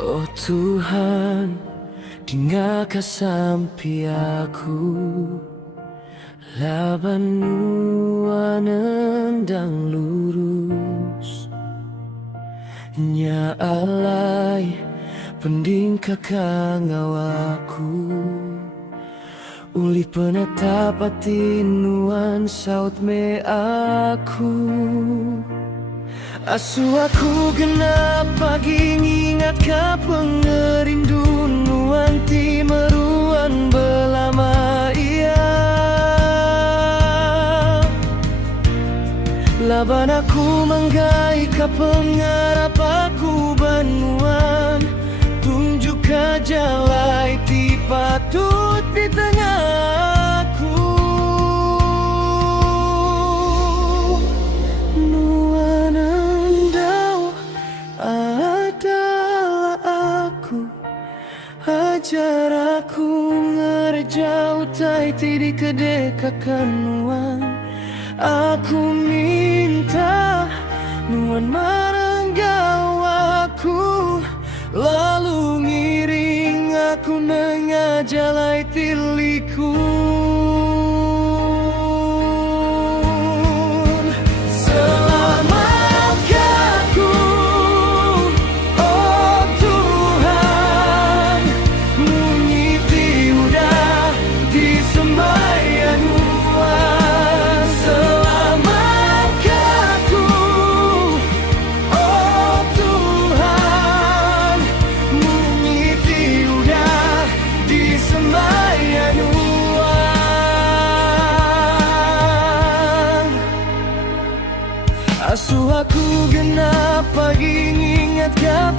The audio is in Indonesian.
Oh Tuhan, dengarkan sampai aku laban nuan endang lurus. Nya alai pendingka kangawaku uli penetap hati nuan saut me aku. Asu aku genap pagi ngingat ka pengerindu nuan ti meruan belama ia. Laban aku manggai ka pengarap aku banuan, tunjuk ka jalai ti patut di tengahku. Nuan endau adalah aku, ajar aku ngerjau tai ti di kedekakan nuan. Aku minta nuan marenggau aku, lalu ngiring aku nengajalai tiliku. Selamatkan aku, oh Tuhan, mengiti udah di sembahyang nuan. Selamatkan aku, oh Tuhan, mengiti udah di sembahyang nuan. Asu aku genap pagi ngingat ka